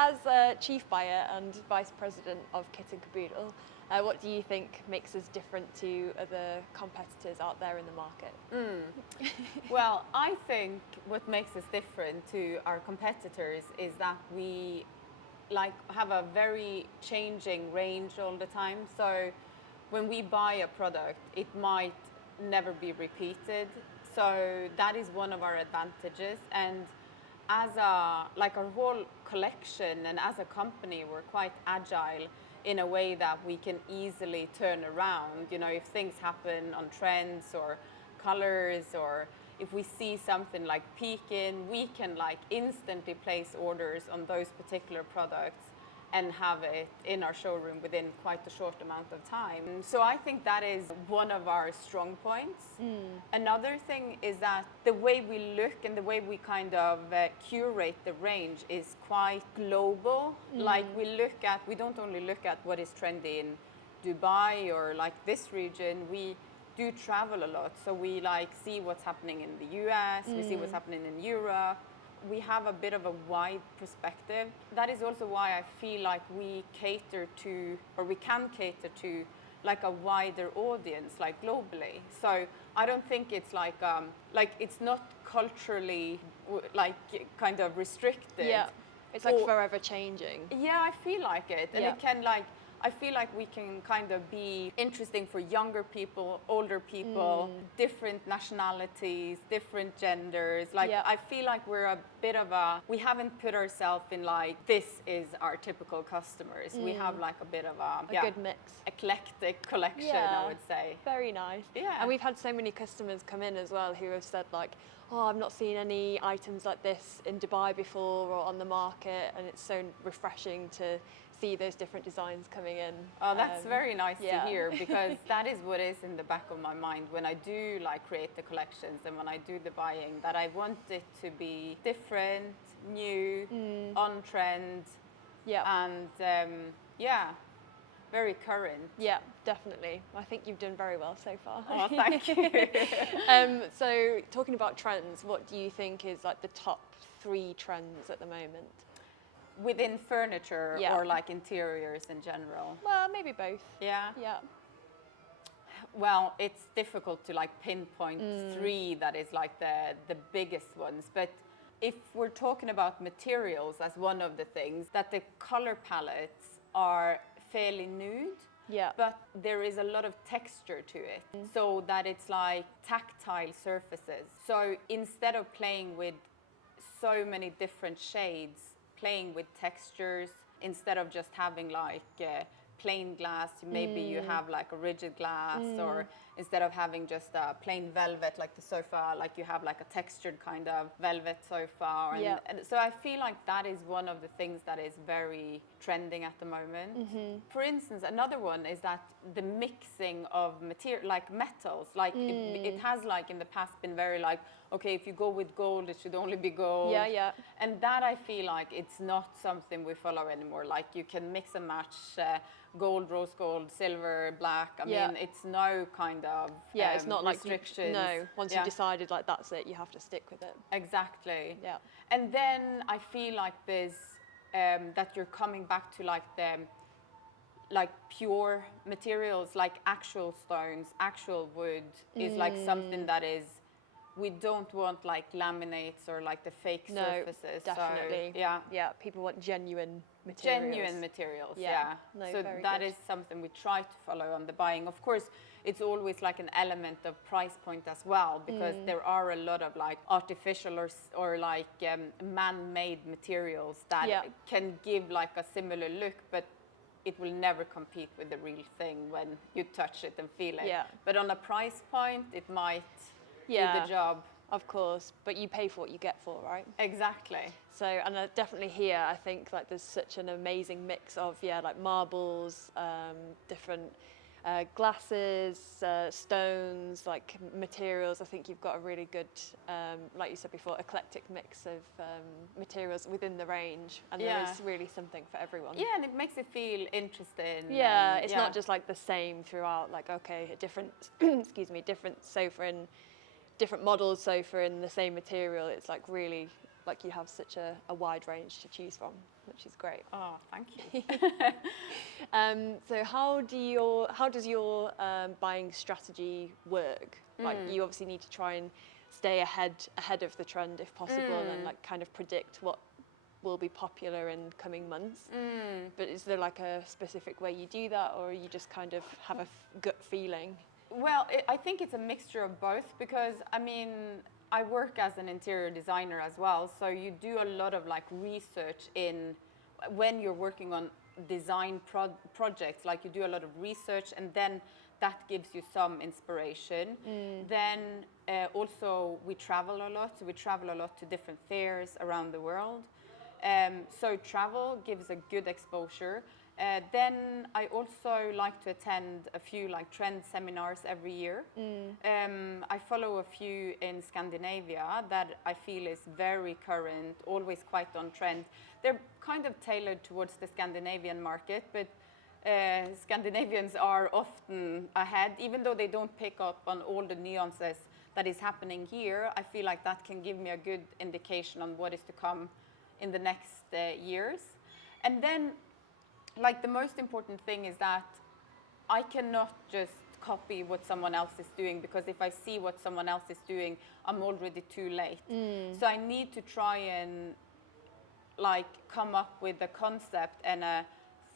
as a chief buyer and vice president of Kit Kaboodle, what do you think makes us different to other competitors out there in the market? Well, I think what makes us different to our competitors is that we have a very changing range all the time. So when we buy a product, it might never be repeated. So that is one of our advantages. And as our whole collection and as a company, we're quite agile in a way that we can easily turn around. You know, if things happen on trends or colors, or if we see something like peaking, we can instantly place orders on those particular products and have it in our showroom within quite a short amount of time. So I think that is one of our strong points. Another thing is that the way we look and the way we kind of curate the range is quite global. Like we don't only look at what is trendy in Dubai or this region, we do travel a lot. So we see what's happening in the US, we see what's happening in Europe. We have a bit of a wide perspective. That is also why I feel like we cater to, or we can cater to, a wider audience, globally. So I don't think it's it's not culturally kind of restricted. Yeah, it's forever changing. Yeah, I feel like it, and it can I feel like we can kind of be interesting for younger people, older people, different nationalities, different genders. I feel like we're a bit of we haven't put ourselves in this is our typical customers. We have a bit of a good mix. Eclectic collection, I would say. Very nice. Yeah. And we've had so many customers come in as well who have said oh, I've not seen any items like this in Dubai before or on the market, and it's so refreshing to see those different designs coming in. Oh, that's very nice to hear, because that is what is in the back of my mind when I do create the collections and when I do the buying, that I want it to be different, new, on trend, and very current. Yeah, definitely. I think you've done very well so far. Oh, thank you. So talking about trends, what do you think is the top 3 trends at the moment? Within furniture or interiors in general? Well, maybe both. Yeah? Yeah. Well, it's difficult to pinpoint 3 that is the biggest ones. But if we're talking about materials as one of the things, that the color palettes are fairly nude. Yeah. But there is a lot of texture to it, so that it's tactile surfaces. So instead of playing with so many different shades, playing with textures, instead of just having plain glass, maybe you have a rigid glass, or instead of having just a plain velvet like the sofa, you have a textured kind of velvet sofa. And so I feel like that is one of the things that is very trending at the moment. For instance, another one is that the mixing of material, metals, it has in the past been very okay, if you go with gold, it should only be gold. Yeah. And that I feel like it's not something we follow anymore. You can mix and match gold, rose gold, silver, black. I mean, it's no kind of it's not restrictions. Once you've decided that's it, you have to stick with it. Exactly. Yeah. And then I feel like there's that you're coming back to the pure materials, actual stones, actual wood is something that is, we don't want laminates or the fake surfaces. Definitely. So, yeah, people want genuine materials. Genuine materials, yeah. No, so that is something we try to follow on the buying. Of course, it's always an element of price point as well, because there are a lot of artificial or man-made materials that can give a similar look, but it will never compete with the real thing when you touch it and feel it. Yeah. But on a price point, it might do the job. Of course, but you pay for what you get for, right? Exactly. So, and definitely here, I think there's such an amazing mix of marbles, different glasses, stones, materials. I think you've got a really good, like you said before, eclectic mix of materials within the range, and there is really something for everyone. Yeah, and it makes it feel interesting. Yeah, it's not just the same throughout. Okay, a different, excuse me, different sofa and different models sofa in the same material. It's really like you have such a wide range to choose from, which is great. Oh, thank you. So how does your buying strategy work? Like you obviously need to try and stay ahead of the trend if possible, and like kind of predict what will be popular in coming months. But is there like a specific way you do that, or you just kind of have a gut feeling? Well, I think it's a mixture of both, because I mean, I work as an interior designer as well, so you do a lot of like research in when you're working on design projects, like you do a lot of research, and then that gives you some inspiration. Then also we travel a lot, so we travel a lot to different fairs around the world. So travel gives a good exposure. Then I also like to attend a few like trend seminars every year. I follow a few in Scandinavia that I feel is very current, always quite on trend. They're kind of tailored towards the Scandinavian market, but Scandinavians are often ahead, even though they don't pick up on all the nuances that is happening here. I feel like that can give me a good indication on what is to come in the next years. And then, like, the most important thing is that I cannot just copy what someone else is doing, because if I see what someone else is doing, I'm already too late. So I need to try and like come up with a concept and a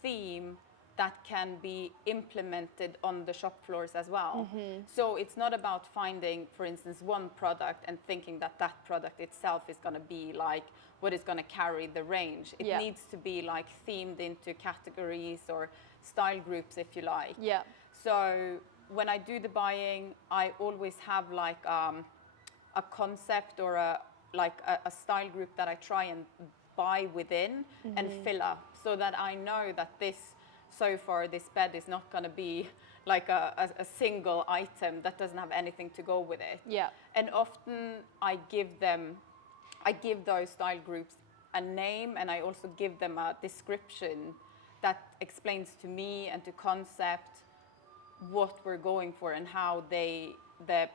theme that can be implemented on the shop floors as well. So it's not about finding, for instance, one product and thinking that that product itself is going to be like what is going to carry the range. It needs to be like themed into categories or style groups, if you like. So when I do the buying, I always have like a concept or a style group that I try and buy within and fill up, so that I know that this bed is not going to be like a single item that doesn't have anything to go with it. And often I give those style groups a name, and I also give them a description that explains to me and to concept what we're going for and how the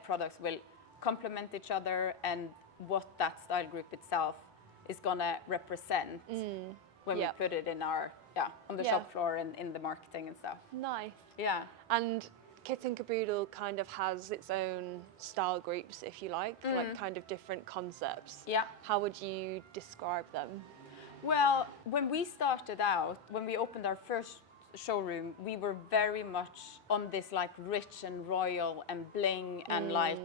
products will complement each other, and what that style group itself is gonna represent when we put it in our on the shop floor and in the marketing and stuff. Nice. Yeah. And Kit Kaboodle kind of has its own style groups, if you like kind of different concepts. How would you describe them? Well, when we started out, when we opened our first showroom, we were very much on this like rich and royal and bling and like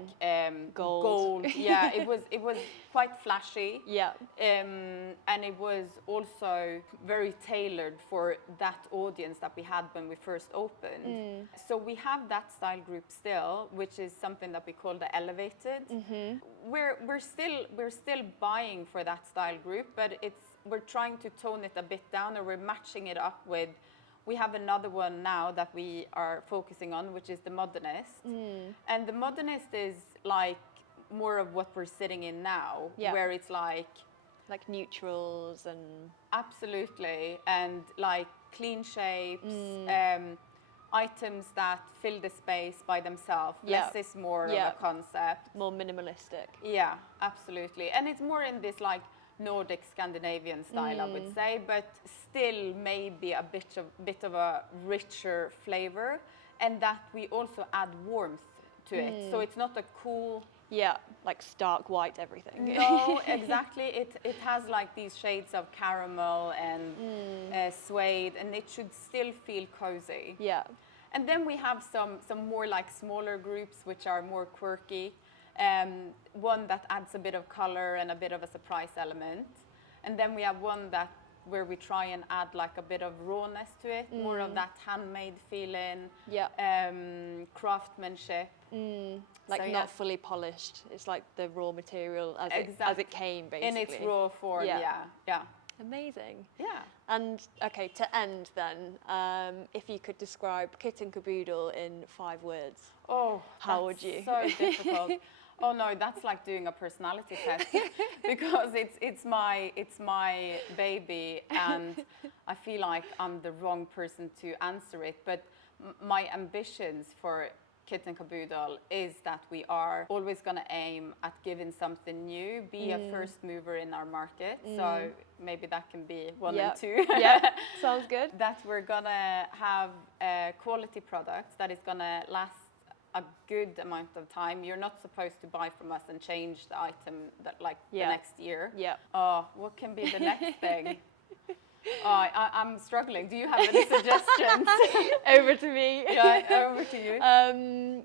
gold. Yeah, it was quite flashy. And it was also very tailored for that audience that we had when we first opened. So we have that style group still, which is something that we call the elevated. We're still buying for that style group, but we're trying to tone it a bit down, or we're matching it up with. We have another one now that we are focusing on, which is the modernist. And the modernist is like more of what we're sitting in now, where it's like neutrals and absolutely, and like clean shapes, items that fill the space by themselves. Less is more of a concept. More minimalistic. Yeah, absolutely. And it's more in this like Nordic Scandinavian style, I would say, but still maybe a bit of a richer flavor, and that we also add warmth to it. So it's not a cool, like stark white everything. No, exactly. It has like these shades of caramel and suede, and it should still feel cozy. And then we have some more like smaller groups which are more quirky. One that adds a bit of color and a bit of a surprise element. And then we have one where we try and add like a bit of rawness to it, more of that handmade feeling, craftsmanship. Like so, not fully polished. It's like the raw material as it came, basically. In its raw form, yeah. Amazing. Yeah. And okay, to end then, if you could describe Kit and Kaboodle in 5 words, how would you? So difficult. Oh no, that's like doing a personality test, because it's my baby, and I feel like I'm the wrong person to answer it. But my ambitions for Kit and Kaboodle is that we are always going to aim at giving something new, be a first mover in our market. So maybe that can be one and two. Yeah, sounds good. That we're going to have quality products that is going to last a good amount of time. You're not supposed to buy from us and change the item that the next year. Yeah. Oh, what can be the next thing? Oh, I'm struggling. Do you have any suggestions? Over to me. Yeah, over to you.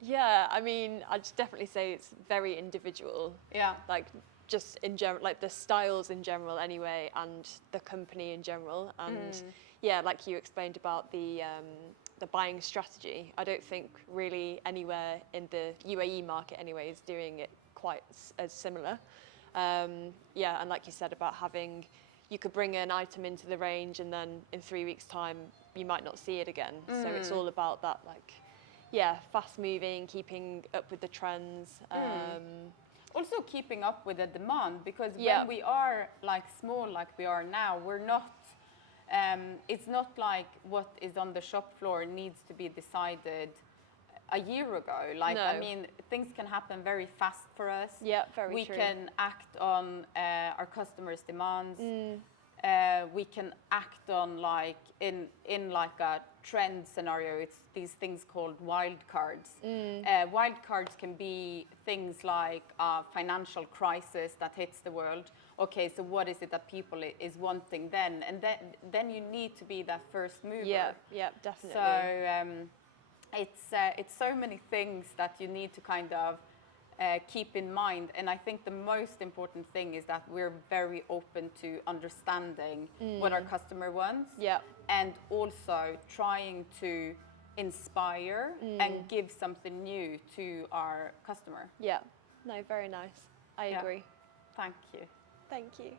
Yeah, I mean, I'd definitely say it's very individual. Yeah. Like just in general, like the styles in general anyway, and the company in general. And yeah, like you explained about the buying strategy, I don't think really anywhere in the UAE market anyway is doing it quite as similar. Yeah, and like you said about having, you could bring an item into the range and then in 3 weeks' time you might not see it again. So it's all about that, like, yeah, fast moving, keeping up with the trends. Also keeping up with the demand, because when we are like small like we are now, we're not, it's not like what is on the shop floor needs to be decided a year ago. Like, No. I mean, things can happen very fast for us. Yeah, very we true. can act on our customers' demands. We can act on like in like a trend scenario. It's these things called wild cards. Wild cards can be things like a financial crisis that hits the world. Okay, so what is it that people is wanting then? And then you need to be that first mover. Yeah, definitely. So it's so many things that you need to kind of keep in mind. And I think the most important thing is that we're very open to understanding what our customer wants. Yeah. And also trying to inspire and give something new to our customer. Yeah. No, very nice. I agree. Thank you. Thank you.